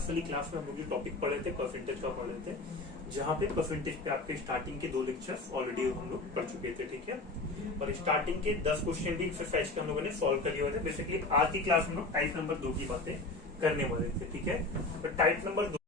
Last वाली class में हम लोग जो टॉपिक पढ़ रहे थे परसेंटेज का पढ़ रहे थे, जहाँ पे परसेंटेज पे आपके स्टार्टिंग के 2 लेक्चर्स ऑलरेडी हम लोग पढ़ चुके थे, ठीक है। और स्टार्टिंग के 10 क्वेश्चन भी एक्सरसाइज के हम लोगों ने सॉल्व कर लिए हुए थे। बेसिकली आज की क्लास में हम लोग टाइप नंबर 2 की बातें करने वाले थे, ठीक है। तो टाइप नंबर 2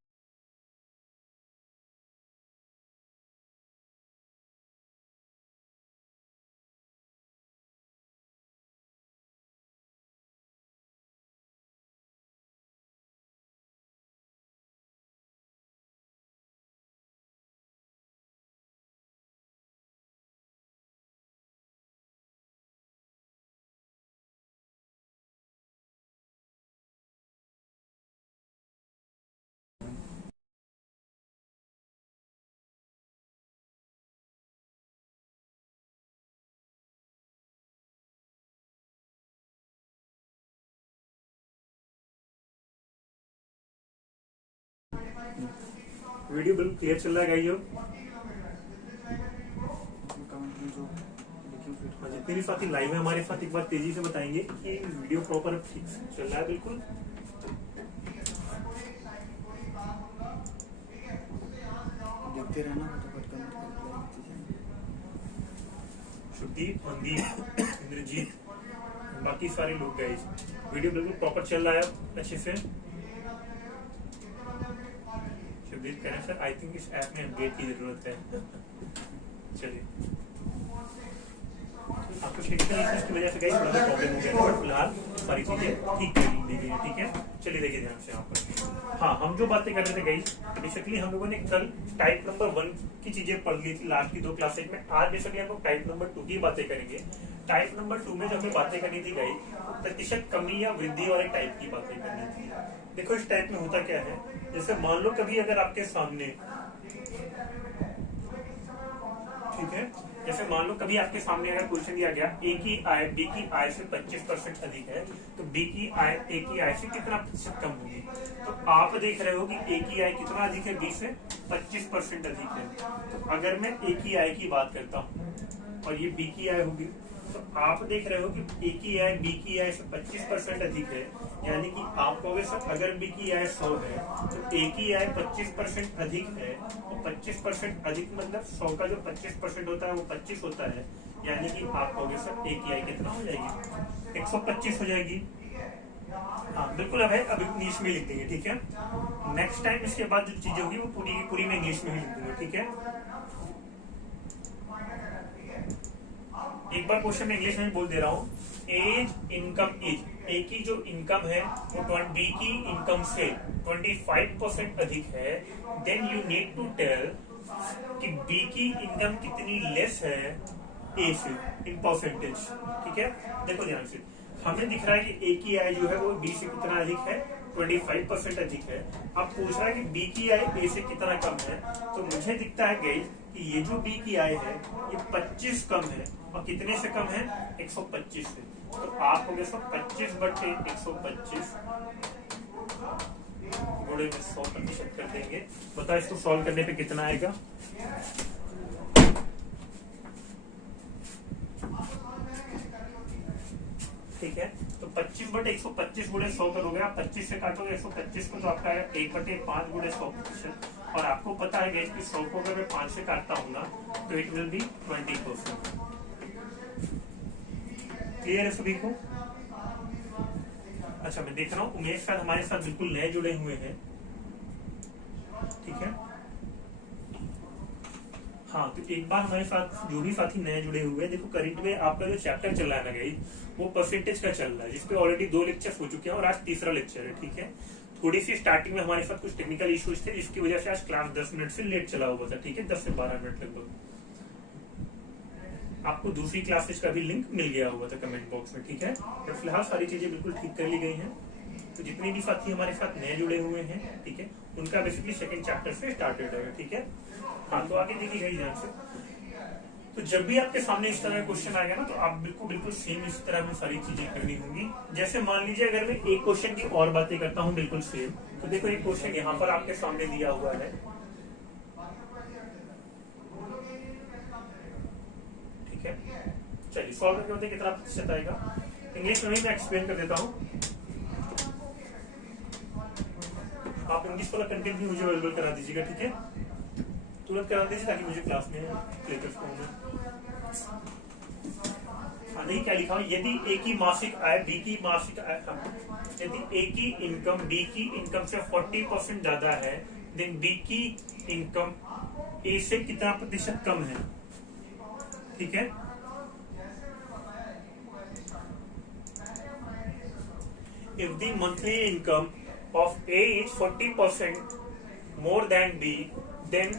वीडियो बिल्कुल क्लियर चल रहा है गाइयो। जितने भी साथी लाइव है हमारे साथ एक बार तेजी से बताएंगे कि वीडियो प्रॉपर ठीक चल रहा है। बिल्कुल देखते रहना। शुभदीप, मनदीप, इंद्रजीत, बाकी सारे लोग गए, वीडियो बिल्कुल प्रॉपर चल रहा है अच्छे से। शुभदीप कह रहे हैं सर आई थिंक इस ऐप में अपडेट की जरूरत है। चलिए, आपको टेक्निकल इश्यूज की वजह से थोड़ा सा प्रॉब्लम हो गया, बट फिलहाल सारी चीजें ठीक कर दी गई है, ठीक है। चलिए देखिए ध्यान से यहाँ पर। हाँ, हम जो बातें कर रहे थे गाइस, बेसिकली हम लोगों ने कल टाइप नंबर 1 की चीजें पढ़ ली थी लास्ट की 2 क्लासेज में। आज बेसिकली हम लोग टाइप नंबर 2 की बातें करेंगे। टाइप नंबर 2 में जो हमें बातें करनी थी गाइस, प्रतिशत कमी या वृद्धि वाले टाइप की बातें करनी थी। देखो इस टाइप में होता क्या है, जैसे मान लो कभी अगर आपके सामने, ठीक है, जैसे मान लो कभी आपके सामने अगर क्वेश्चन दिया गया ए की आय बी की आय से 25% अधिक है, तो बी की आय ए की आय से कितना प्रतिशत कम होगी। तो आप देख रहे हो कि ए की आय कितना अधिक है, बी से 25% अधिक है। तो अगर मैं ए की आय की बात करता हूँ और ये बी की आय होगी, तो आप देख रहे हो कि ए की आय बी की आय से 25% अधिक है, यानी कि आप कहोगे सर अगर बी की आय 100 है तो ए की आय 25% अधिक है, और 25% अधिक मतलब 100 का जो 25% होता है वो 25 होता है, यानी कि आप कहोगे सर ए की आय कितना हो जाएगी, 125 हो जाएगी। हाँ बिल्कुल, अब है, अभी इंग्लिश में लिख देंगे, ठीक है। नेक्स्ट टाइम इसके बाद जो चीजें होगी वो पूरी की पूरी मैं इंग्लिश में ही लिख दूंगा, ठीक है। एक बार क्वेश्चन में इंग्लिश में बोल दे रहा हूँ, एज इनकम इज, ए की जो इनकम है वो बी की इनकम से 25% अधिक है, then you need to tell कि बी की इनकम कितनी लेस है ए से इन परसेंटेज, ठीक है। देखो ध्यान से, हमें दिख रहा है कि ए की आय जो है वो बी से कितना अधिक है, 25% अधिक है। अब पूछ रहा है कि बी की आय ए से कितना कम है, तो मुझे दिखता है गाइस कि ये जो बी की आय है ये 25 कम है, और कितने से कम है, 125 से। तो आप हो गए 25 बटे 125 गुणे में 100% कर देंगे। बताओ इसको सॉल्व करने पे कितना आएगा। ठीक है, तो 25 बटे 125 गुणे 100 करोगे आप, 25 से काटोगे 125 को, तो आपका आएगा 1/5 गुणे 100%। और आपको पता है कि 100 को अगर मैं 5 से काटता हूँ ना तो इट विल बी 20%। क्लियर है सभी को। अच्छा, मैं देख रहा हूँ उमेश सर हमारे साथ बिल्कुल नए जुड़े हुए हैं, ठीक है। हाँ, तो एक बार हमारे साथ जो भी साथी नए जुड़े हुए हैं, देखो करंट में आपका जो चैप्टर चल रहा है ना गाइस, वो परसेंटेज का चल रहा है, जिसपे ऑलरेडी 2 लेक्चर्स हो चुके हैं और आज तीसरा लेक्चर है, ठीक है। थोड़ी सी स्टार्टिंग में हमारे साथ कुछ टेक्निकल इश्यूज थे, जिसकी वजह से आज क्लास 10 मिनट से लेट चला हुआ था, ठीक है, 10 से 12 मिनट लगभग। आपको दूसरी क्लासेस का भी लिंक मिल गया हुआ था कमेंट बॉक्स में, ठीक है। तो फिलहाल सारी चीजें बिल्कुल ठीक कर ली गई हैं। तो जितने भी साथी हमारे साथ नए जुड़े हुए हैं, ठीक है, उनका बेसिकली सेकंड चैप्टर से स्टार्टेड है, ठीक है। हाँ, तो आगे देखिए गाइस ध्यान से। तो जब भी आपके सामने इस तरह का क्वेश्चन आएगा ना, तो आप बिल्कुल सेम इस तरह में सारी चीजें करनी होंगी। जैसे मान लीजिए अगर मैं एक क्वेश्चन की और बातें करता हूँ बिल्कुल सेम, तो देखो एक क्वेश्चन यहाँ पर आपके सामने दिया हुआ है, ठीक है। चलिए सॉल्व करके बताइए कितना प्रतिशत आएगा। इंग्लिश में भी मैं एक्सप्लेन कर देता हूँ। आप इंग्लिश वाला कंटेंट भी मुझे अवेलेबल करा दीजिएगा, ठीक है, तुरंत करा दीजिए ताकि मुझे क्लास में क्लियर कर सकूं। हाँ, नहीं क्या लिखा हूं, यदि ए की मासिक आय बी की मासिक आय, यदि ए की इनकम बी की इनकम से 40% ज्यादा है, देन बी की इनकम ए से कितना प्रतिशत कम है, ठीक है। If the monthly income of A is 40% more than B, then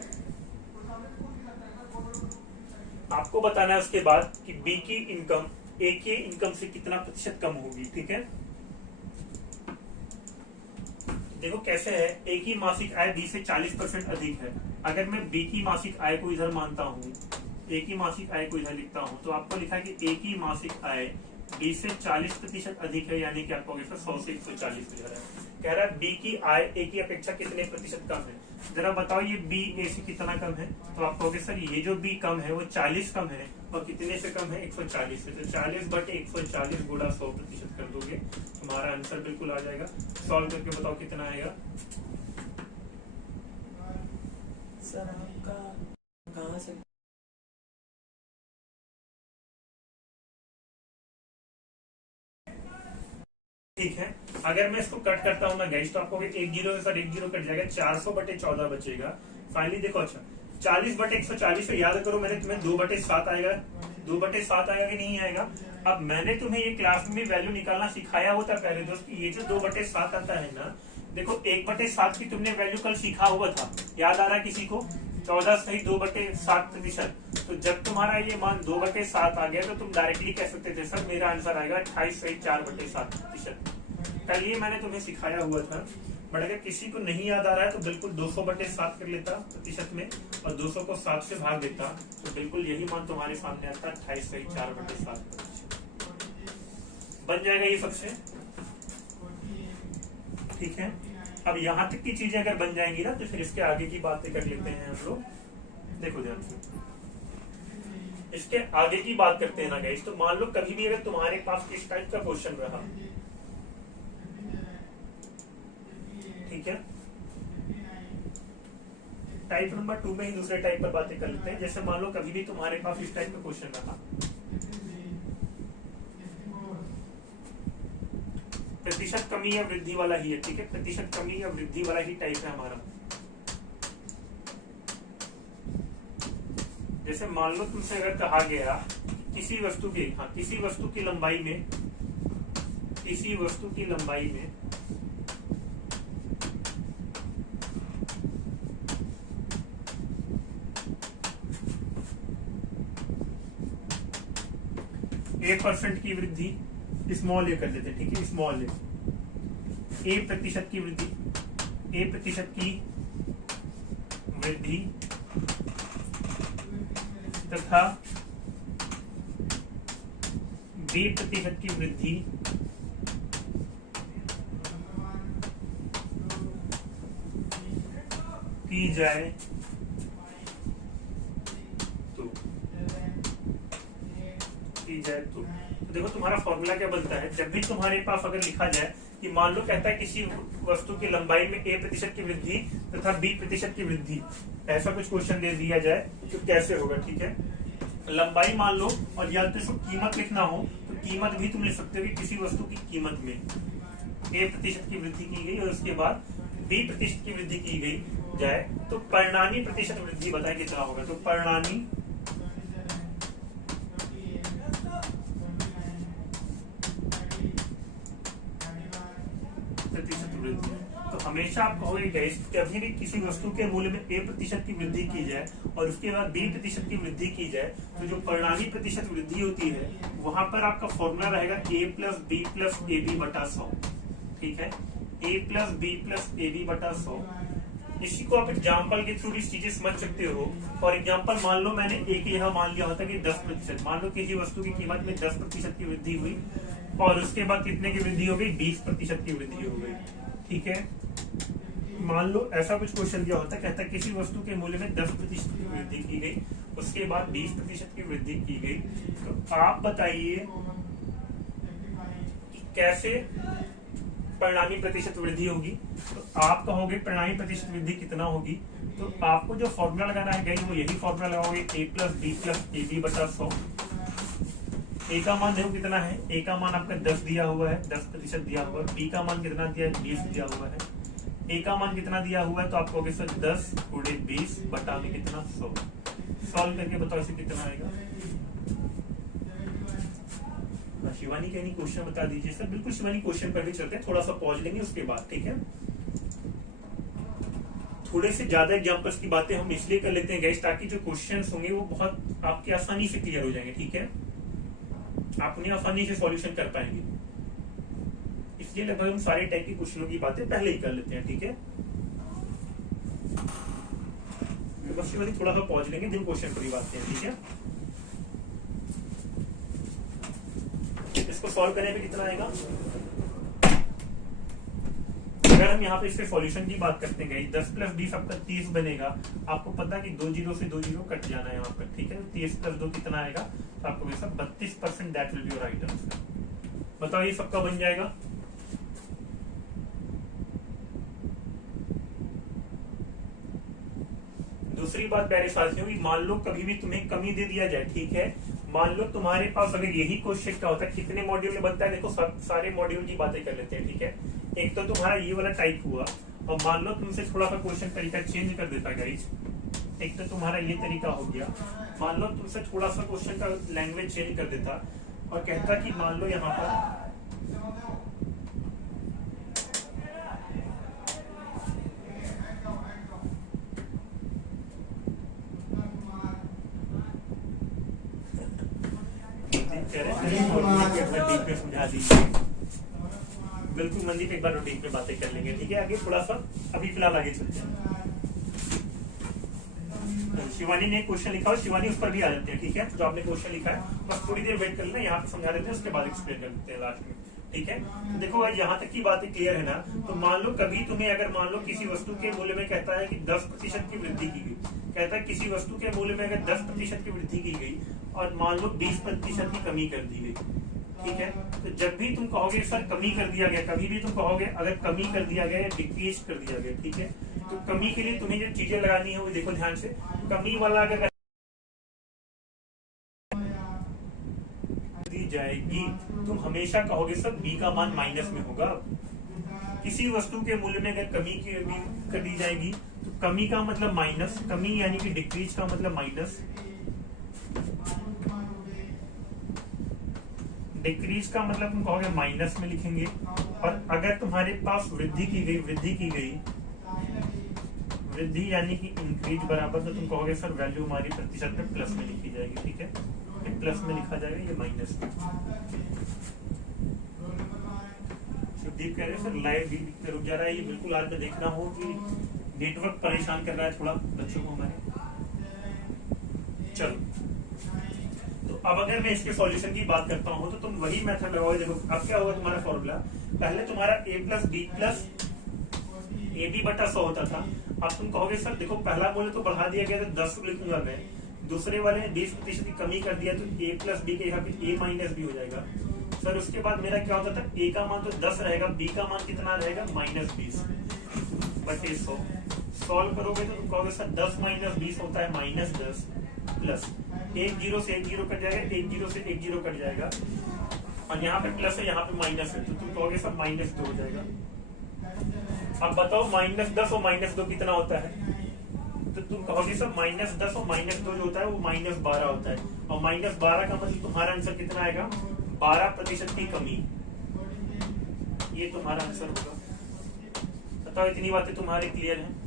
आपको बताना है उसके बाद कि B की इनकम A की इनकम से कितना प्रतिशत कम होगी, ठीक है। देखो कैसे है, A की मासिक आय B से 40% अधिक है। अगर मैं B की मासिक आय को इधर मानता हूँ, A की मासिक आय को इधर लिखता हूँ, तो आपको लिखा है कि A की मासिक आय B से 40% अधिक है, यानी कि आपको 100 से 140 हो जा रहा है। कह रहा है B की आय A की अपेक्षा कितने प्रतिशत कम है। जरा बताओ ये B A से कितना कम है, तो आप कहोगे सर ये जो B कम है वो 40 कम है, और कितने से कम है, 140 से। तो 40/140 गुणा 100% कर दोगे, तुम्हारा आंसर बिल्कुल आ जाएगा। सॉल्व करके बताओ कितना आएगा। सर आपका कहाँ से ठीक है, अगर मैं इसको कट करता हूँ ना गाइस, तो आपको 1 जीरो के साथ 1 जीरो कट जाएगा, 400/14 बचेगा। फाइनली देखो, अच्छा 40/140 से याद करो, मैंने तुम्हें 2/7 आएगा, 2/7 आएगा कि नहीं आएगा। अब मैंने तुम्हें ये क्लास में वैल्यू निकालना सिखाया होता पहले दोस्त, ये जो 2/7 आता है ना, देखो 1/7 की तुमने वैल्यू कल सीखा हुआ था, याद आ रहा है किसी को, 14 सही 2/7%। तो जब तुम्हारा ये मान 2/7 आ गया, तो तुम डायरेक्टली कह सकते थे सर मेरा आंसर आएगा 28 सही 4/7%। कल ये मैंने तुम्हें सिखाया हुआ था, बट अगर किसी को नहीं याद आ रहा है तो बिल्कुल 200/7 कर लेता प्रतिशत में, और 200 को 7 से भाग देता, तो बिल्कुल यही मान तुम्हारे सामने आता, 28 सही 4/7 बन जाएगा ये सबसे, ठीक है। अब यहां तक की चीजें अगर बन जाएंगी ना, तो फिर इसके आगे की बातें कर लेते हैं हम लोग। देखो ध्यान से, इसके आगे की बात करते हैं ना गाइस, तो मान लो कभी भी अगर तुम्हारे पास इस टाइप का क्वेश्चन रहा, ठीक है, टाइप नंबर 2 में ही दूसरे टाइप पर बातें कर लेते हैं। जैसे मान लो कभी भी तुम्हारे पास इस टाइप का क्वेश्चन रहा, प्रतिशत कमी या वृद्धि वाला ही है, ठीक है, प्रतिशत कमी या वृद्धि वाला ही टाइप है हमारा। जैसे मान लो तुमसे अगर कहा गया किसी वस्तु की, हाँ किसी वस्तु की लंबाई में, किसी वस्तु की लंबाई में A% की वृद्धि, स्मॉल ए कर लेते, ठीक है, स्मॉल ए, A% की वृद्धि, A% की वृद्धि तथा B% की वृद्धि की जाए तो देखो तुम्हारा फॉर्मूला क्या बनता है। जब भी तुम्हारे पास अगर लिखा जाए कि मान लो कहता है किसी वस्तु की लंबाई में A% की वृद्धि तथा B% की वृद्धि, ऐसा कुछ क्वेश्चन दे दिया जाए तो कैसे होगा, ठीक है। लंबाई मान लो, और या तो इसको कीमत लिखना हो तो कीमत भी तुम लिख सकते हो कि किसी वस्तु की कीमत में A% की वृद्धि की गई और उसके बाद B% की वृद्धि की गई जाए, तो परिणामी प्रतिशत वृद्धि बताए कितना होगा। तो परिणामी प्रतिशत वृद्धि, तो हमेशा आप कहोगे गाइस, कभी भी किसी वस्तु के मूल्य में A% की वृद्धि की जाए और उसके बाद B% की वृद्धि की जाए, तो जो परिणामी प्रतिशत वृद्धि होती है वहां पर आपका फॉर्मूला रहेगा A+B+AB/100, ठीक है, A+B+AB/100। इसी को आप एग्जाम्पल के थ्रू भी चीजें समझ सकते हो। फॉर एग्जाम्पल मान लो मैंने एक यहाँ मान लिया होता कि 10%, मान लो किसी वस्तु की कीमत में 10% की वृद्धि हुई और उसके बाद कितने की वृद्धि हो गई, 20% की वृद्धि हो गई, ठीक है। मान लो ऐसा कुछ क्वेश्चन दिया होता, कहता है किसी वस्तु के मूल्य में 10% की वृद्धि की गई, उसके बाद 20% की वृद्धि की गई, तो आप बताइए कि कैसे परिणामी प्रतिशत वृद्धि होगी। तो आप कहोगे परिणामी प्रतिशत वृद्धि कितना होगी, तो आपको जो फॉर्मूला लगाना है गई वो यही फॉर्मूला लगाओगे, a plus B plus A B बटा 100। ए का मान देखो कितना है, ए का मान आपका 10 दिया हुआ है, 10% दिया हुआ है। बी का मान कितना दिया है, 20 दिया हुआ है। ए का मान कितना दिया हुआ है, तो आप कहोगे सर 10 गुणे 20 बटा में कितना 100। सॉल्व करके बताओ इसे कितना आएगा। शिवानी कहनी क्वेश्चन बता दीजिए सर। बिल्कुल शिवानी, क्वेश्चन पर भी चलते हैं, थोड़ा सा पॉज लेंगे उसके बाद, ठीक है। थोड़े से ज्यादा एग्जांपल्स की बातें हम इसलिए कर लेते हैं गाइस, ताकि जो क्वेश्चंस होंगे वो बहुत आपके आसानी से क्लियर हो जाएंगे, ठीक है। आप उन्हें आसानी से सॉल्यूशन कर पाएंगे, इसलिए लगभग हम सारे टाइप की क्वेश्चनों की बातें पहले ही कर लेते हैं, ठीक है। बस शिवानी थोड़ा सा पॉज लेंगे, दिन क्वेश्चन पर ही बातें हैं, ठीक है। इसको सॉल्व करने पे कितना आएगा, अगर हम यहाँ पे इसके सॉल्यूशन की बात करते हैं 10 प्लस 20 आपका 30 बनेगा। आपको पता है कि 2 जीरो से 2 जीरो कट जाना है यहाँ पर, ठीक है। 30 प्लस 2 कितना आएगा, तो आपको वैसा 32% that will be your right answer. बताओ ये सबका बन जाएगा। दूसरी बात प्यारे साथियों, मान लो कभी भी तुम्हें कमी दे दिया जाए, ठीक है। मान लो तुम्हारे पास अगर यही क्वेश्चन क्या होता है, कितने मॉड्यूल में बनता है, देखो सारे मॉड्यूल की बातें कर लेते हैं, ठीक है। एक तो तुम्हारा ये वाला टाइप हुआ, और मान लो तुमसे थोड़ा सा क्वेश्चन तरीका चेंज कर देता गाइस। एक तो तुम्हारा ये तरीका हो गया, मान लो तुमसे थोड़ा सा क्वेश्चन का लैंग्वेज चेंज कर देता और कहता कि मान लो यहाँ पर समझा दीजिए। बिल्कुल मंदीप, एक बार रूटीन पे बातें कर लेंगे, ठीक है। आगे थोड़ा सा, अभी फिलहाल आगे चलते हैं। शिवानी ने क्वेश्चन लिखा हो, शिवानी उस पर भी आ जाते हैं, ठीक है। जो आपने क्वेश्चन लिखा है बस थोड़ी देर वेट कर लेना, यहाँ पे समझा देते हैं, उसके बाद एक्सप्लेन कर देते हैं लास्ट में, ठीक है। तो देखो भाई यहाँ तक की बातें क्लियर है ना। तो मान लो कभी तुम्हें अगर मान लो किसी वस्तु के मूल्य में कहता है कि 10% की वृद्धि की गई, कहता है किसी वस्तु के मूल्य में अगर 10% की वृद्धि की गई और मान लो 20% की कमी कर दी गई, ठीक है। तो जब भी तुम कहोगे सर कमी कर दिया गया, कभी भी तुम कहोगे अगर कमी कर दिया गया या डिक्रीज कर दिया गया, ठीक है। तो कमी के लिए तुम्हें जो चीजें लगानी है वो देखो ध्यान से। कमी वाला अगर दी जाएगी, तुम हमेशा कहोगे सर बी का मान माइनस में होगा। किसी वस्तु के मूल्य में अगर कमी कर दी जाएगी, तो कमी का मतलब माइनस, कमी यानी कि डिक्रीज का मतलब माइनस, डिक्रीज का मतलब तुम कहोगे माइनस में लिखेंगे। और अगर तुम्हारे पास वृद्धि की गई, वृद्धि यानी कि इंक्रीज बराबर, तो तुम कहोगे सर वैल्यू हमारी प्रतिशत में प्लस में लिखी जाएगी, ठीक है। ये प्लस में लिखा जाएगा, ये माइनस में। सुदीप कह रहे हैं सर लाइव भी रुक जा रहा है, ये बिल्कुल आज में देखना हो कि नेटवर्क परेशान कर रहा है थोड़ा बच्चों को हमारे। चलो, तो अब अगर मैं इसके सॉल्यूशन की बात करता हूं तो तुम वही मेथड लगाओगे। देखो अब क्या होगा तुम्हारा फॉर्मूला, पहले तुम्हारा a plus B plus A B बटा 100 होता था। अब तुम कहोगे सर देखो पहला मूल्य तो बढ़ा दिया गया तो 10 लिखूंगा मैं, दूसरे वाले ने 20% की कमी कर दिया तो a प्लस बी के यहाँ पे a माइनस बी हो जाएगा सर। उसके बाद मेरा क्या होता था, a का मान तो 10 रहेगा, b का मान कितना रहेगा -20 बटे 100। सॉल्व करोगे तो तुम कहोगे सर 10 माइनस 20 होता है -10 प्लस 1 जीरो से 1 जीरो कट जाएगा, 1 जीरो से 1 जीरो कट जाएगा, और यहाँ पे प्लस है यहाँ पे माइनस है, तो तुम कहोगे सर -2 हो जाएगा। अब बताओ -10 और -2 कितना होता है, तो तुम कहोगे सर -10 और -2 जो होता है वो -12 होता है, और -12 का मतलब तुम्हारा आंसर कितना आएगा, 12% की कमी, ये तुम्हारा आंसर होगा। बताओ इतनी बातें तुम्हारे क्लियर हैं।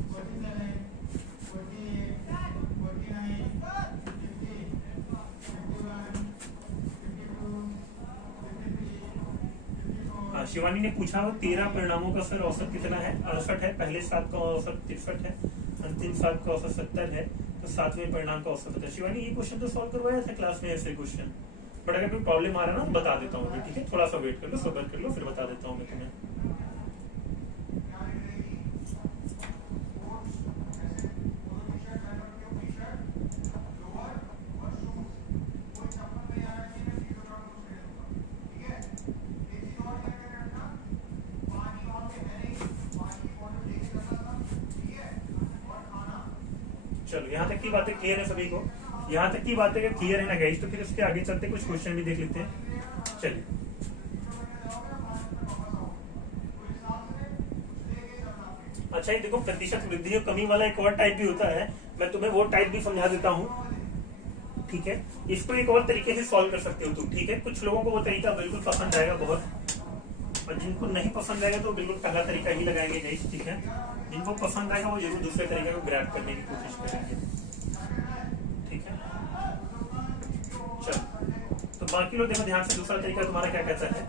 शिवानी ने पूछा 13 परिणामों का सर औसत कितना है, 68 है, पहले 7 का औसत 63 है, अंतिम 7 का औसत 70 है, तो 7वें परिणाम का औसत है। शिवानी ये क्वेश्चन तो सॉल्व करवाया था क्लास में ऐसे क्वेश्चन, बट अगर कोई प्रॉब्लम आ रहा है ना बता देता हूँ, ठीक है। थोड़ा सा वेट कर लो, सब्र कर लो, फिर बता देता हूँ मैं तुम्हें। चलो यहाँ तक की बातें क्लियर है सभी को? यहाँ तक की बातें अगर क्लियर है ना गाइस, तो फिर उसके आगे चलते कुछ क्वेश्चन भी देख लेते हैं। चलिए, अच्छा ये देखो, प्रतिशत वृद्धि और कमी वाला एक और टाइप भी होता है, मैं तुम्हें वो टाइप भी समझा देता हूँ। ठीक है, इसको एक और तरीके से सॉल्व कर सकते हो तुम। ठीक है, कुछ लोगों को वो तरीका बिल्कुल पसंद आएगा बहुत, और जिनको नहीं पसंद आएगा तो बिल्कुल पहला तरीका ही लगाएंगे गाइस। ठीक है, जिनको पसंद आएगा वो जरूर दूसरे तरीके को ग्रैब करने की कोशिश करेंगे। ठीक है, चलो तो बाकी लोग देखो ध्यान से, दूसरा तरीका तुम्हारा क्या कहता है।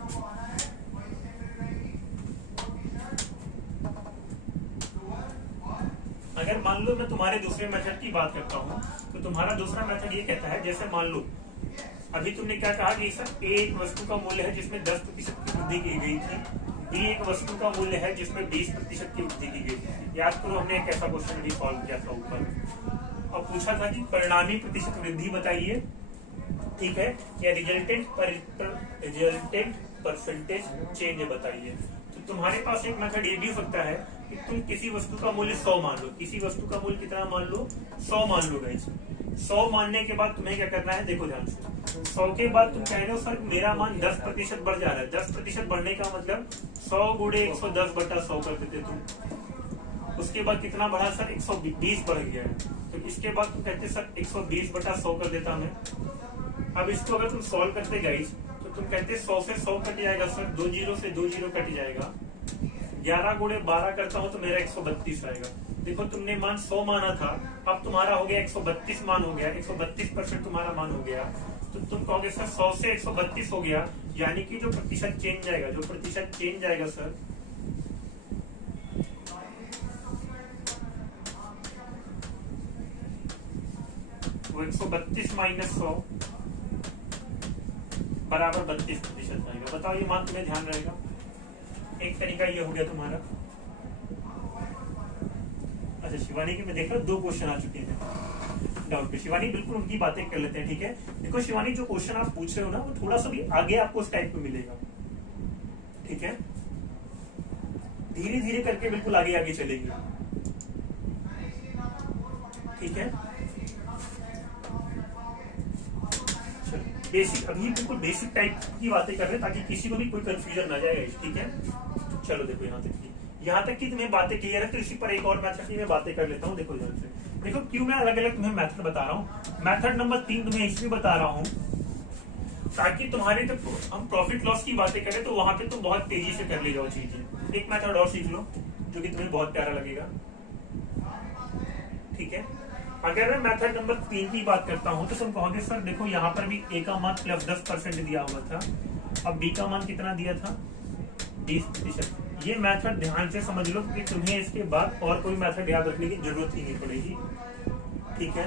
अगर मान लो मैं तुम्हारे दूसरे मेथड की बात करता हूँ, तो तुम्हारा दूसरा मेथड ये कहता है, जैसे मान लो अभी तुमने क्या कहा कि सर ए एक वस्तु का मूल्य है जिसमें 10% की वृद्धि की गई थी, बी एक वस्तु का मूल्य है जिसमें 20% की वृद्धि की गई थी। याद करो हमने एक ऐसा क्वेश्चन भी सॉल्व किया था ऊपर, और पूछा था कि परिणामी प्रतिशत वृद्धि बताइए। ठीक है, या रिजल्टेंट परसेंटेज चेंज बताइए। तो तुम्हारे पास एक मेथड ये भी हो सकता है कि तुम किसी वस्तु का मूल्य 100 मान लो, किसी वस्तु का मूल्य कितना मान लो, 100 मान लो गाइस। 100 मानने के बाद तुम्हें क्या करना है, देखो ध्यान से, 100 के बाद तुम कह रहे हो सर मेरा मान 10% बढ़ जा रहा है। 10% बढ़ने का मतलब 100 गुणे 110/100 कर देते तुम। उसके बाद कितना बढ़ा सर, 120 बढ़ गया है। तो इसके बाद तुम कहते सर 120/100 कर देता मैं। अब इसको अगर तुम सॉल्व करते गाइस, तो तुम कहते 100 से 100 कट जाएगा सर, 2 जीरो से 2 जीरो कट जाएगा। 11 गुणे 12 करता हूं तो मेरा 132 आएगा। देखो तुमने मान 100 माना था, अब तुम्हारा हो गया 132 मान हो गया, 132% तुम्हारा मान हो गया। तो तुम कहोगे सर 100 से 132 हो गया, यानी कि जो प्रतिशत चेंज जाएगा, जो प्रतिशत चेंज जाएगा सर, वो 132 माइनस 100 बराबर 32% आएगा। बताओ ये मान तुम्हें ध्यान रहेगा? एक तरीका ये हो गया तुम्हारा। अच्छा शिवानी की मैं देख रहा हूँ 2 क्वेश्चन आ चुके हैं डाउट पे। शिवानी बिल्कुल उनकी बातें कर लेते हैं। ठीक है, देखो शिवानी जो क्वेश्चन आप पूछ रहे हो ना, वो थोड़ा सा भी आगे आपको उस टाइप में मिलेगा। ठीक है, धीरे धीरे करके बिल्कुल आगे आगे चलेंगे। ठीक है, बेसिक, अभी बिल्कुल बेसिक टाइप की बातें कर रहे हैं ताकि किसी को भी कोई कंफ्यूजन ना जाए। ठीक है, चलो देखो यहाँ तक की तुम्हें बातें क्लियर है, तो इसी पर एक और मेथड की मैं बातें कर लेता हूँ। देखो ध्यान से, देखो क्यों मैं अलग अलग तुम्हें मेथड बता रहा हूँ। मेथड नंबर 3 तुम्हें इसलिए बता रहा हूँ ताकि तुम्हारे जब हम प्रॉफिट लॉस की बातें करें तो वहां पे तुम बहुत तेजी से कर ले जाओ चीजें। एक मेथड और सीख लो जो कि तुम्हें बहुत प्यारा लगेगा। ठीक है, अगर मैं मेथड नंबर 3 की बात करता हूं तो तुम कहोगे सर देखो यहाँ पर भी ए का मान प्लस 10% दिया हुआ था, अब बी का मान कितना दिया था, 20%। ये मेथड ध्यान से समझ लो कि तुम्हें इसके बाद और कोई मेथड याद रखने की जरूरत ही नहीं पड़ेगी। ठीक है,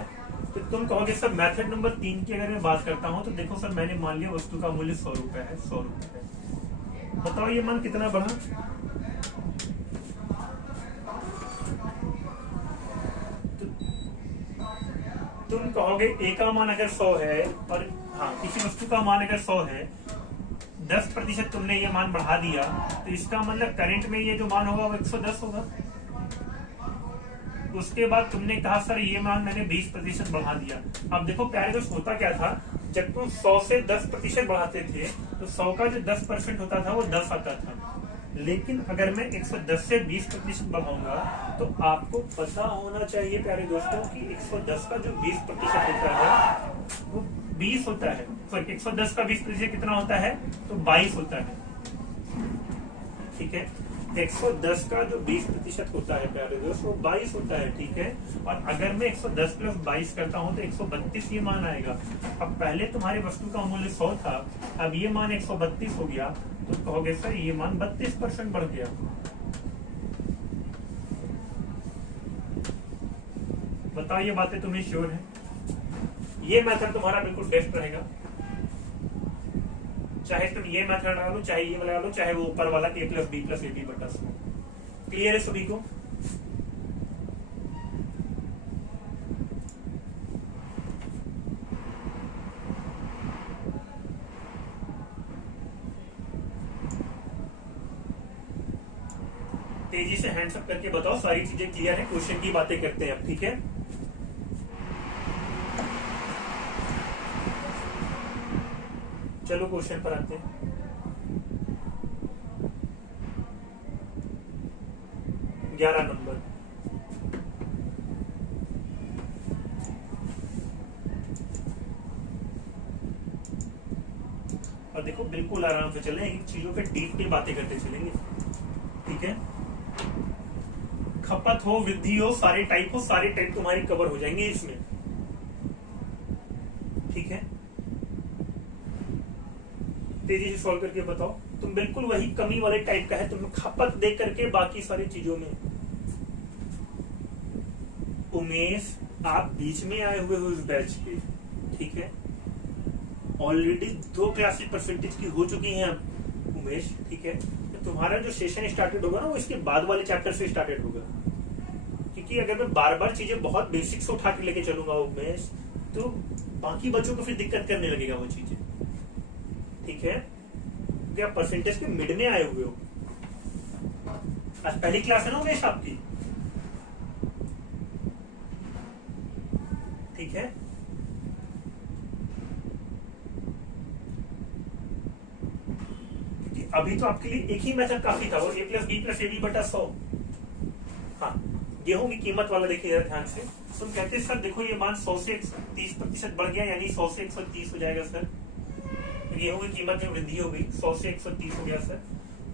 तो तुम कहोगे सर मेथड नंबर 3 की अगर मैं बात करता हूं तो देखो सर मैंने मान लिया वस्तु का मूल्य 100 रुपए है, 100 रुपए है। बताओ ये मान कितना बढ़ा, तुम कहोगे ए का मान अगर 100 है और हाँ किसी वस्तु का मान अगर 100 है, 10% तुमने ये मान बढ़ा दिया, तो इसका मतलब करंट में ये जो मान होगा वो 110 होगा। उसके बाद तुमने कहा सर ये मान मैंने 20% बढ़ा दिया। अब देखो प्यारे दोस्त होता क्या था, जब तुम 100 से 10% बढ़ाते थे तो 100 का जो 10% होता था वो 10 आता था। लेकिन अगर मैं 110 से 20% बढ़ाऊंगा तो आपको पता होना चाहिए प्यारे दोस्तों कि 110 का जो 20% होता है वो 20 होता है। तो 110 का 20% कितना होता है, तो 22 होता है। ठीक है, 110 का जो 20% होता है प्यारे दोस्त वो 22 होता है। ठीक है, और अगर मैं 110 प्लस 22 करता हूं तो 132 ये मान आएगा। अब पहले तुम्हारे वस्तु का मूल्य 100 था, अब ये मान 132 हो गया, तो कहोगे सर ये मान 32% बढ़ गया। बताओ ये बातें तुम्हें श्योर है? ये मेथड तुम्हारा बिल्कुल बेस्ट रहेगा। चाहे तुम ये मेथड लगा लो, चाहे ये लगा लो, चाहे वो ऊपर वाला a plus B plus A B बटा 100। क्लियर है सभी को? तेजी से हैंड्स अप करके बताओ सारी चीजें क्लियर है। क्वेश्चन की बातें करते हैं अब। ठीक है, चलो क्वेश्चन पर आते हैं। ग्यारह नंबर, और देखो बिल्कुल आराम से चलें, इन चीजों पे डीप में बातें करते चलेंगे, ठीक है। खपत हो, वृद्धि हो, सारे टाइप हो, सारे टाइप तुम्हारी कवर हो जाएंगे इसमें, ठीक है। तेजी से सॉल्व करके बताओ। तुम बिल्कुल वही कमी वाले टाइप का है, तुम खपत देख करके बाकी सारी चीजों में। उमेश, आप बीच में आए हुए हो इस बैच के, ठीक है। ऑलरेडी 2 क्लासेस परसेंटेज की हो चुकी हैं अब उमेश, ठीक है। तो तुम्हारा जो सेशन स्टार्टेड होगा ना, वो इसके बाद वाले चैप्टर से स्टार्टेड होगा, क्योंकि अगर मैं बार बार चीजें बहुत बेसिक से उठा के लेके चलूंगा उमेश, तो बाकी बच्चों को फिर दिक्कत करने लगेगा वो चीजें, ठीक है। क्योंकि आप परसेंटेज के मिड में आए हुए हो। आज पहली क्लास है ना उमेश आपकी, ठीक है। अभी तो आपके लिए एक ही मेथड काफी था, वो a plus B plus A B बटा 100। हाँ, गेहूं की कीमत वाला देखिए ध्यान से। तुम कहते सर देखो ये मान 100 से 30% बढ़ गया, यानी 100 से 130 हो जाएगा सर। गेहूं की कीमत में वृद्धि हो गई, 100 से 130 हो गया सर।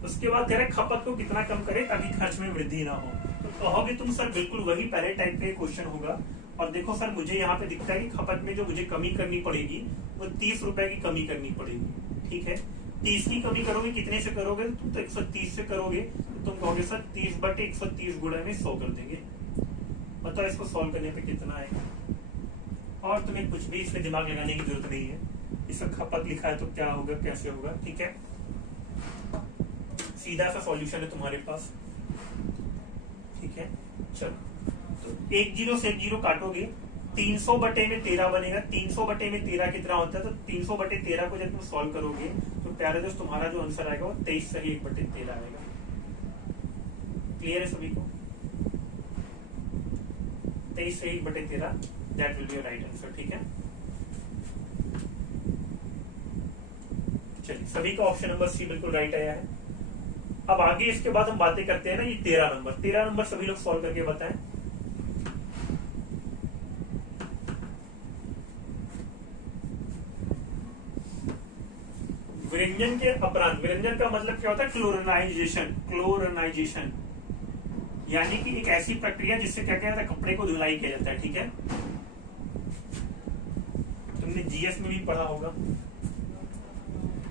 उसके बाद कह रहे खपत को कितना कम करे ताकि खर्च में वृद्धि ना हो। तो कहोगे तुम सर बिल्कुल वही पहले टाइप का क्वेश्चन होगा। और देखो सर मुझे यहाँ पे दिखता है कि खपत में जो मुझे कमी करनी पड़ेगी वो 30 रुपए की कमी करनी पड़ेगी, ठीक है। 30 की कमी करोगे, कितने से करोगे? तुम तो 130 से करोगे, तो तुम कहोगे सर 30 बटे 130 गुणा में 100 कर देंगे। बताओ इसको सॉल्व करने पे कितना आएगा? और तुम्हें कुछ भी इसमें दिमाग लगाने की जरूरत नहीं है। इसका खपत लिखा है तो क्या होगा, कैसे होगा, ठीक है। सीधा सा सॉल्यूशन है तुम्हारे पास, ठीक है। चलो तो 1 0 से 1 0 काटोगे, 300 बटे में 13 बनेगा। 300 बटे में 13 कितना होता है? तो 300 बटे 13 को जब तुम सॉल्व करोगे तो प्यारे दोस्त तुम्हारा जो आंसर आएगा वो 23 सही 1 बटे 13 आएगा। क्लियर है सभी को? 23 सही 1 बटे 13, that will be right answer, ठीक है। चलिए सभी का ऑप्शन नंबर सी बिल्कुल राइट आया है। अब आगे इसके बाद हम बातें करते हैं ना, ये 13 नंबर सभी लोग सॉल्व करके बताएं। विरंजन के अपरांत, विरंजन का मतलब क्या होता है? क्लोरनाइजेशन। क्लोरनाइजेशन यानी कि एक ऐसी प्रक्रिया जिससे क्या किया जाता है, कपड़े को धुलाई किया जाता है, ठीक है। तुमने जीएस में भी पढ़ा होगा।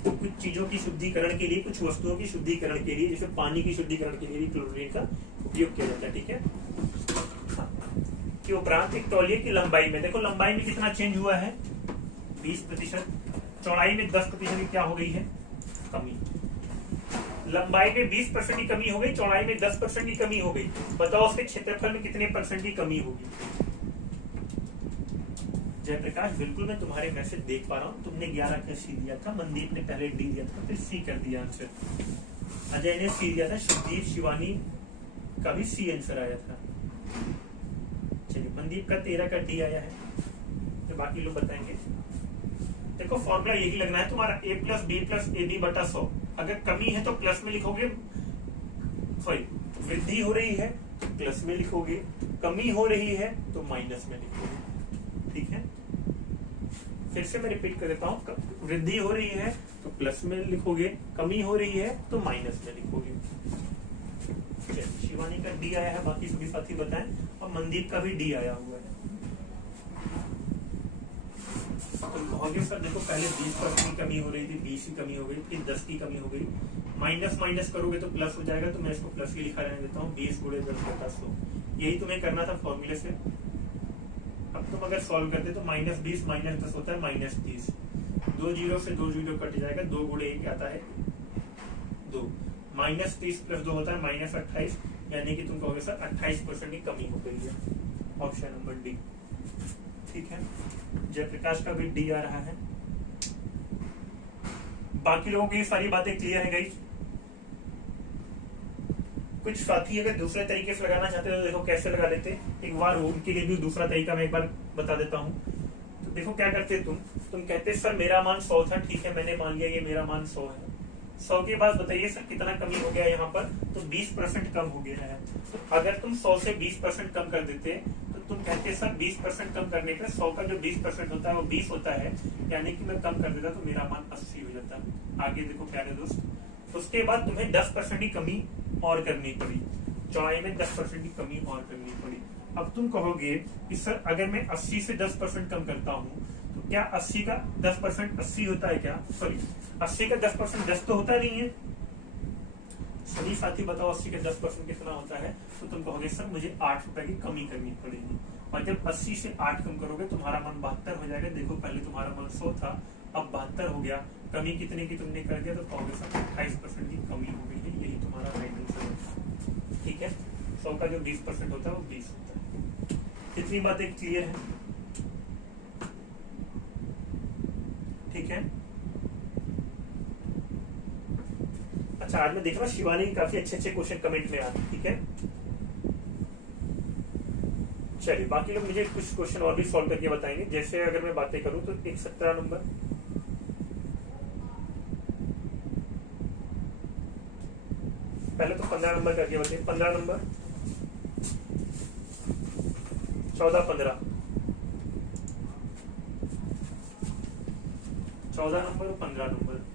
तो कुछ चीजों की शुद्धिकरण के लिए, कुछ वस्तुओं की शुद्धिकरण के लिए, जैसे पानी की शुद्धिकरण के लिए भी क्लोरीन का उपयोग किया जाता है, ठीक है। के उपरांत एक तौलिए की लंबाई में, देखो लंबाई में कितना चेंज हुआ है? 20%। चौड़ाई में 10% की क्या हो गई है? कमी। लंबाई में 20% की कमी हो गई, चौड़ाई में 10% की कमी हो गई। बताओ उसके क्षेत्रफल में कितने % की कमी होगी? जयप्रकाश बिल्कुल मैं तुम्हारे मैसेज देख पा रहा हूँ। तुमने 11 का सी दिया था, मनदीप ने पहले डी दिया था, फिर सी कर दिया आंसर। अजय ने सी दिया था, शिवदीप शिवानी का भी सी आंसर आया था। चलिए मनदीप का 13 का डी आया है, तो बाकी लोग बताएंगे। देखो फॉर्मूला यही लगना है तुम्हारा, a plus B plus A B बटा 100। अगर कमी है तो प्लस में लिखोगे, सॉरी वृद्धि हो रही है तो प्लस में लिखोगे, कमी हो रही है तो माइनस में लिखोगे, ठीक है। फिर से मैं रिपीट कर देता हूँ, वृद्धि हो रही है तो प्लस में लिखोगे, कमी हो रही है तो माइनस में लिखोगे। शिवानी का डी आया है, बाकी सभी साथी बताएं। और मनदीप का भी डी आया हुआ है। तो कहोगे सर देखो पहले 20% की कमी हो रही थी, 20 की कमी हो गई, फिर 10 की कमी हो गई, माइनस माइनस करोगे तो प्लस हो जाएगा। तो मैं इसको प्लस ही लिखा रहने देता हूँ, 20 गुणे 10 बटा 100। यही तुम्हें करना था फॉर्मूले से। अब तुम अगर सॉल्व करते तो -20 माइनस 10 होता है -30। 2 जीरो से 2 जीरो कट जाएगा, 2 गुणे 1 आता है 2। -30 प्लस 2 होता है -28, यानी कि तुम कहोगे सर 28% की कमी हो गई है। ऑप्शन नंबर डी, ठीक है। जयप्रकाश का भी डी आ रहा है। बाकी लोगों की सारी बातें क्लियर है गाइस? कुछ साथी अगर दूसरे तरीके से लगाना चाहते हैं तो देखो कैसे लगा लेते, एक बार उनके लिए भी दूसरा तरीका मैं एक बार बता देता हूँ। तो देखो क्या करते तुम कहते सर मेरा मान 100 था, ठीक है मैंने मान लिया ये मेरा मान 100 है। 100 के बाद बताइए सर कितना कमी हो गया यहाँ पर, तो 20% कम हो गया है। तो अगर तुम 100 से 20% कम कर देते तो तुम कहते सर 20% कम करने पे 100 का जो 20% होता है वो 20 होता है, यानी कि मैं कम कर देता तो मेरा मान 80 हो जाता। आगे देखो प्यारे दोस्त, उसके बाद तुम्हें 10% की कमी और करनी पड़ी, चौड़ाई में 10% की कमी और करनी पड़ी। अब तुम कहोगे कि सर अगर मैं 80 से 10% कम करता हूँ तो क्या 80 का 10% 80 होता है क्या? सॉरी 80 का 10% 10 तो होता नहीं है। सभी साथी बताओ 80 का 10% कितना होता है? तो तुम कहोगे सर मुझे 8 रुपए की कमी करनी पड़ेगी, और जब 80 से 8 कम करोगे तुम्हारा मान 72 हो जाएगा। देखो पहले तुम्हारा मान 100 था, अब 72 हो गया, कमी कितने की तुमने कर दिया, तो कहोगे सर 28% की कमी हो गई है, यही तुम्हारा राइट आंसर है। ठीक है, 100 का जो 20% होता है वो 20 होता है। कितनी बातें क्लियर है? ठीक है। अच्छा आज मैं देख रहा हूँ शिवानी काफी अच्छे अच्छे क्वेश्चन कमेंट में आते हैं, ठीक है। चलिए बाकी लोग मुझे कुछ क्वेश्चन और भी सॉल्व करके बताएंगे। जैसे अगर मैं बातें करूं तो एक 17 नंबर, पहले तो 15 नंबर करके बताइए। 15 नंबर, 14 15, 14 नंबर और 15 नंबर।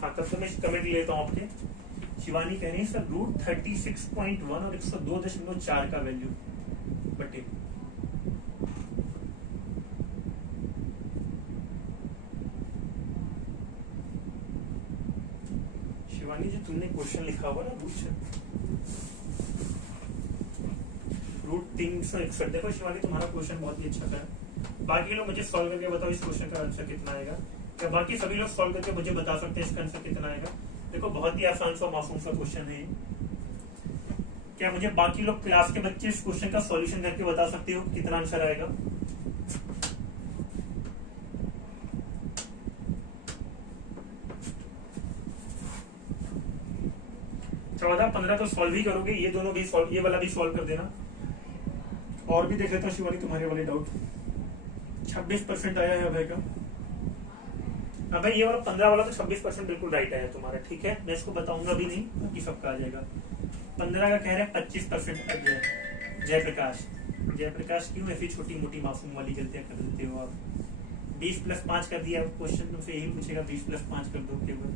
हाँ तब तो मैं कमेंट लेता हूँ आपके। शिवानी कह रही है सर रूट 36.1 और 102.4 का वैल्यू बटे। शिवानी जी तुमने क्वेश्चन लिखा हुआ ना रूट 361, देखो शिवानी तुम्हारा क्वेश्चन बहुत ही अच्छा था। बाकी लोग मुझे सॉल्व करके बताओ इस क्वेश्चन का आंसर कितना आएगा। क्या बाकी सभी लोग सॉल्व करके मुझे बता सकते हैं इसका आंसर कितना आएगा? देखो बहुत ही आसान सा मासूम सा क्वेश्चन है। क्या मुझे बाकी लोग क्लास के बच्चे इस क्वेश्चन का सॉल्यूशन करके बता सकते हो कितना आंसर आएगा? चौदह 15 तो सॉल्व ही करोगे, ये दोनों भी सॉल्व, ये वाला भी सॉल्व कर देना। और भी देख लेता हूँ शिवानी तुम्हारे वाले डाउट। 26% आया है अभय का। अबे ये वाला 15 वाला तो 26% बिल्कुल राइट आया तुम्हारा, ठीक है। मैं इसको बताऊंगा भी नहीं, बाकी सबका आ जाएगा। 15 का कह रहे हैं 25% अजय जयप्रकाश। जयप्रकाश क्यों ऐसी छोटी मोटी मासूम वाली गलतियां कर देते हो आप? 20 + 5 कर दिया, क्वेश्चन तुमसे यही पूछेगा 20 + 5 कर दो केवल।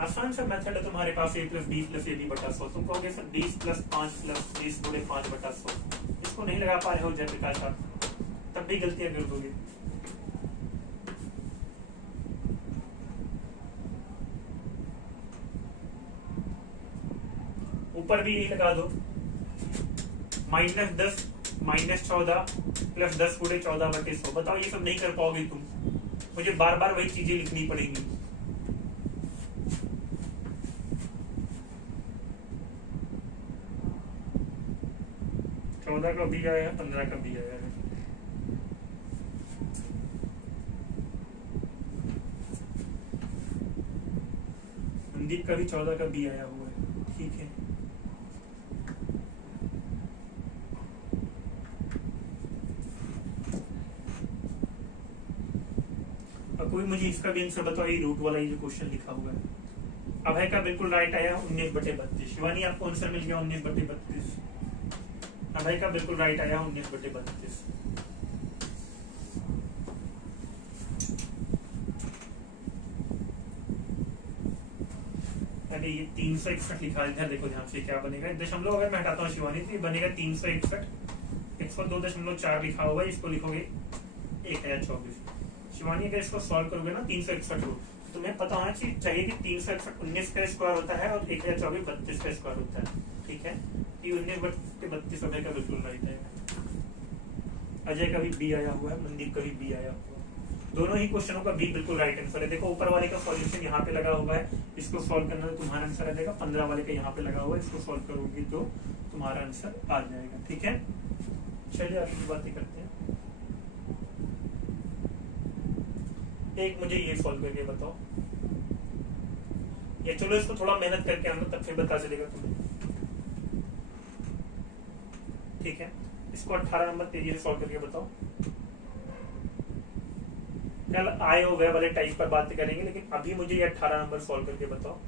आसान सा मेथड है तुम्हारे पास, a + b + ab बटा 100। तुम कहोगे सर 20 + 5 + 20 × 5 बटा 100, इसको नहीं लगा पा रहे हो जयप्रकाश आप, तब भी गलतियां कर दोगे। ऊपर भी यही लगा दो, -10 -14 + 10 × 14 बटे 100। बताओ ये सब नहीं कर पाओगे तुम, मुझे बार बार वही चीजें लिखनी पड़ेंगी। चौदह का भी आया है, 15 का भी आया है। मनदीप का भी 14 का भी आया हुआ है, ठीक है। अब कोई मुझे इसका भी आंसर बताओ, ये रूट वाला ये जो क्वेश्चन लिखा हुआ है। अभय का बिल्कुल राइट आया 19/32। शिवानी आपको आंसर मिल गया 19/32। अभय का बिल्कुल राइट आया 19/32। अरे ये 361 लिखा है, इधर देखो ध्यान से क्या बनेगा। दशमलव अगर मैं हटाता हूँ शिवानी तो ये बनेगा 361। 102.4 लिखा हुआ है, इसको लिखोगे 1024। शिवानी अगर इसको सॉल्व करोगे ना 361 को, तो तुम्हें पता होना चाहिए कि 361 19 का स्क्वायर होता है और 1024 32 का स्क्वायर होता है, ठीक है। ये 19/32 अजय का बिल्कुल राइट है। अजय का भी बी आया हुआ है, मनदीप का भी बी आया हुआ है। दोनों ही क्वेश्चनों का बी बिल्कुल राइट आंसर है। देखो ऊपर वाले का सॉल्यूशन यहाँ पे लगा हुआ है, इसको सॉल्व करना तो तुम्हारा आंसर आ जाएगा। 15 वाले का यहाँ पे लगा हुआ है, इसको सॉल्व करोगे तो तुम्हारा आंसर आ जाएगा, ठीक है। चलिए अगली बातें करते हैं। एक मुझे ये सॉल्व करके बताओ, ये चलो इसको थोड़ा मेहनत करके आना, तब फिर पता चलेगा तुम्हें। ठीक है, इसको 18 नंबर तेजी से सॉल्व करके बताओ। कल आए हो गए वाले टाइप पर बात करेंगे, लेकिन अभी मुझे ये 18 नंबर सॉल्व करके बताओ।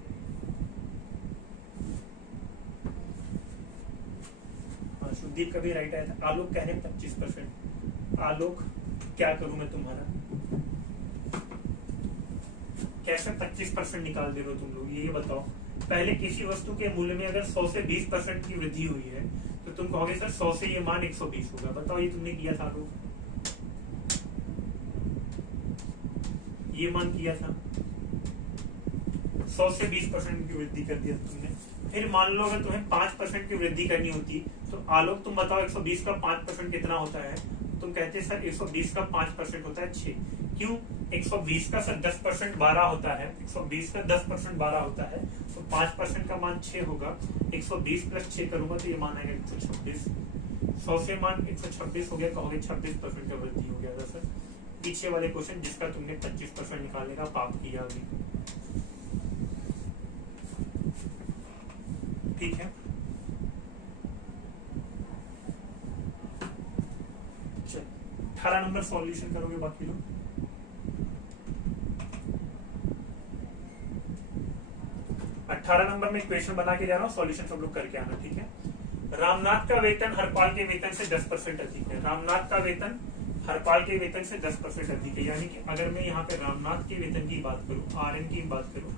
शुभदीप का भी राइट आया था। आलोक कह रहे 25%। आलोक क्या करूं मैं तुम्हारा, कैसे 25% निकाल दे रहे हो तुम लोग, ये बताओ। पहले किसी वस्तु के मूल्य में अगर 100 से 20% की वृद्धि हुई है तो तुम कहोगे सर 100 से ये मान 120 होगा। बताओ ये तुमने किया था लोग, ये मान किया था, 100 से 20% की वृद्धि कर दिया तुमने। फिर मान लो अगर तुम्हें 5% की वृद्धि करनी होती तो आलोक तुम बताओ 120 का 5% कितना होता है। तुम कहते सर 120 का 5% होता है 6। क्यों? 120 का सर 10% 12 होता है, 120 का 10% 12 होता है, तो 5% का मान 6 होगा। 120 प्लस 6 करूंगा तो ये मान आएगा 126। 100 से मान 126 हो गया, कहोगे 26% का वृद्धि हो गया था सर। पीछे वाले क्वेश्चन जिसका तुमने 25% निकालने का पाप किया अभी, ठीक है। 18 नंबर सॉल्यूशन करोगे बाकी लोग। अठारह नंबर में इक्वेशन बना के जा रहा हूँ, सॉल्यूशन सब लोग करके आना, ठीक है। रामनाथ का वेतन हरपाल के वेतन से 10% अधिक है। रामनाथ का वेतन हरपाल के वेतन से 10% अधिक है, यानी कि अगर मैं यहाँ पे रामनाथ के वेतन की बात करूँ, आरएन की बात करूँ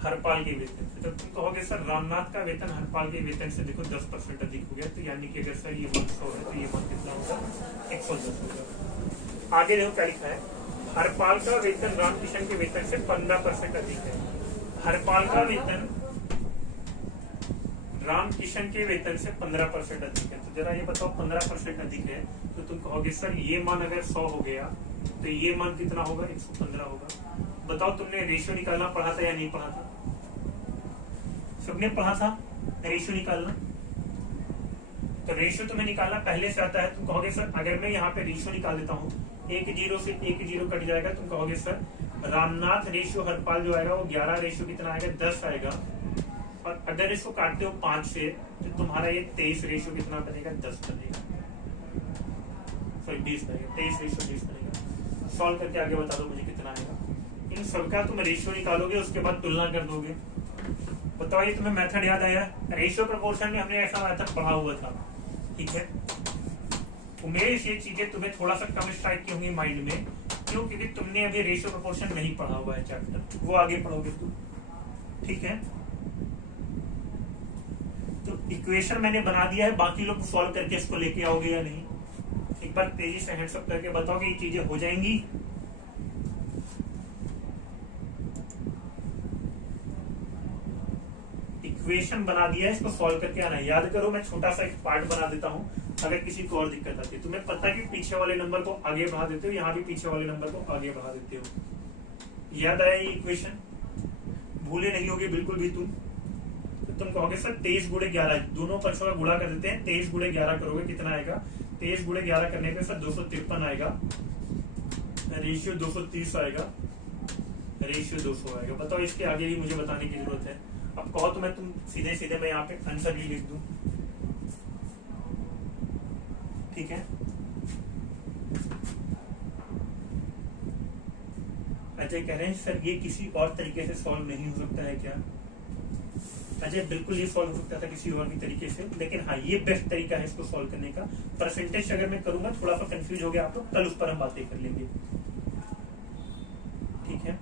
हरपाल के वेतन से, तो तुम कहोगे सर रामनाथ का वेतन हरपाल के वेतन से देखो 10% अधिक हो गया, तो यानी कि अगर सर ये 100 है तो ये मान कितना होगा, 110 होगा। आगे देखो क्या लिखा है, हरपाल का वेतन रामकिशन के वेतन से 15% अधिक है। हरपाल का वेतन रामकिशन के वेतन से 15% अधिक है। तो जरा ये बताओ 15% अधिक है तो तुम कहोगे सर ये मान अगर 100 हो गया तो ये मान कितना होगा, 115 होगा। बताओ तुमने रेशियो निकालना पढ़ा था या नहीं पढ़ा था? सबने पढ़ा था रेशियो निकालना। तो रेशियो तुम्हें निकालना पहले से आता है। तुम कहोगे सर अगर मैं यहाँ पे रेशियो निकाल देता हूँ, 1 0 से 1 0 कट जाएगा। तुम कहोगे सर रामनाथ रेशियो हरपाल जो आएगा वो 11 रेशियो कितना आएगा, 10 आएगा। और अगर इसको काटते हो 5 से तो तुम्हारा ये 23 रेशियो कितना बनेगा, 10 बनेगा, सॉरी 20 बनेगा, 23 रेशियो 20 बनेगा। सॉल्व करके आगे बता दो मुझे कितना आएगा। इन सबका तुम रेशियो निकालोगे, उसके बाद तुलना कर दोगे। बताओ ये तुम्हें मेथड याद आया? रेशियो प्रोपोर्शन में हमने ऐसा मेथड पढ़ा हुआ था, ठीक है। उमेश ये चीजें तुम्हें थोड़ा सा कम स्ट्राइक की होंगी माइंड में, क्यों? क्योंकि तुमने अभी रेशियो प्रोपोर्शन नहीं पढ़ा हुआ है चैप्टर, वो आगे पढ़ोगे तुम, ठीक है। तो इक्वेशन मैंने बना दिया है, बाकी लोग सॉल्व करके इसको लेके आओगे या नहीं? एक बार तेजी से हैंड्स अप करके बताओ कि ये चीजें हो जाएंगी। इक्वेशन बना दिया है, इसको सॉल्व करके आना है। याद करो मैं छोटा सा एक पार्ट बना देता हूं, अगर किसी को और दिक्कत आती है। तुम्हें पता है कि पीछे वाले नंबर को आगे बढ़ा देते हो, यहाँ भी पीछे वाले नंबर को आगे बढ़ा देते हो। याद आया ये इक्वेशन? भूले नहीं होगे बिल्कुल भी तुम। तो तुम कहोगे सर 23 गुणे 11, दोनों पक्षों का गुणा कर देते हैं। 23 गुणे 11 करोगे कितना आएगा? 23 गुणे 11 करने पे सर 253 आएगा, रेशियो 230 आएगा, रेशियो 200 आएगा। बताओ इसके आगे भी मुझे बताने की जरूरत है? अब कहो तो मैं तुम सीधे सीधे मैं यहाँ पे आंसर भी लिख दूं, ठीक है। अजय कह रहे हैं सर ये किसी और तरीके से सॉल्व नहीं हो सकता है क्या? अजय बिल्कुल ये सॉल्व हो सकता था किसी और भी तरीके से, लेकिन हाँ ये बेस्ट तरीका है इसको सॉल्व करने का। परसेंटेज अगर मैं करूंगा थोड़ा सा कंफ्यूज हो गया आप लोग, कल उस पर हम बातें कर लेंगे, ठीक है।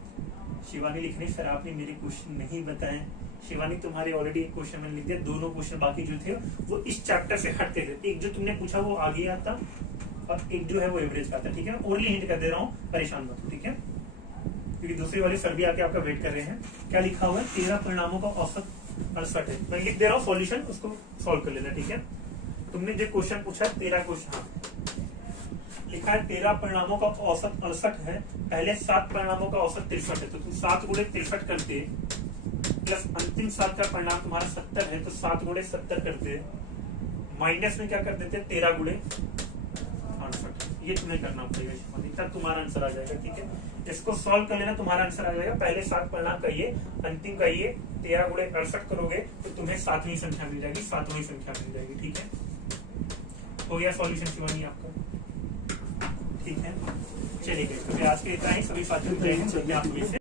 शिवानी लिख रही सर आपने मेरे क्वेश्चन नहीं बताए। शिवानी तुम्हारे ऑलरेडी एक क्वेश्चन मैंने लिख दिया, दोनों क्वेश्चन बाकी जो थे वो इस चैप्टर से हटते थे। एक जो तुमने पूछा वो आगे आता और एक जो है वो एवरेज का था, ठीक है। ओरली हिंट कर दे रहा हूँ, परेशान मत हो, ठीक है, क्योंकि दूसरी वाले सर भी आके आपका वेट कर रहे हैं। क्या लिखा हुआ है? 13 परिणामों का औसत 68 है। मैं लिख दे रहा हूँ सॉल्यूशन, उसको सॉल्व कर लेना, ठीक है। तुमने जो क्वेश्चन पूछा है 13 क्वेश्चन, हाँ लिखा है 13 परिणामों का औसत 68 है, पहले 7 परिणामों का औसत 63 है। तो तुम 7 गुणे 63 करते प्लस अंतिम 7 का परिणाम तुम्हारा 70 है, तो 7 गुणे 70 करते माइनस में क्या कर देते 13 गुणे 68। ये तुम्हें करना पड़ेगा, तब तुम्हारा आंसर आ जाएगा, ठीक है। इसको सॉल्व कर लेना, तुम्हारा आंसर आ जाएगा। पहले 7 परिणाम कहिए, अंतिम कहिए, 13 गुणे 68 करोगे तो तुम्हें 7वीं संख्या मिल जाएगी, 7वीं संख्या मिल जाएगी, ठीक है। हो गया सॉल्यूशन शिवानी आपका? ठीक है, चलिए तो आज के इतना ही। सभी साथियों को जय हिंद। चलिए आप में से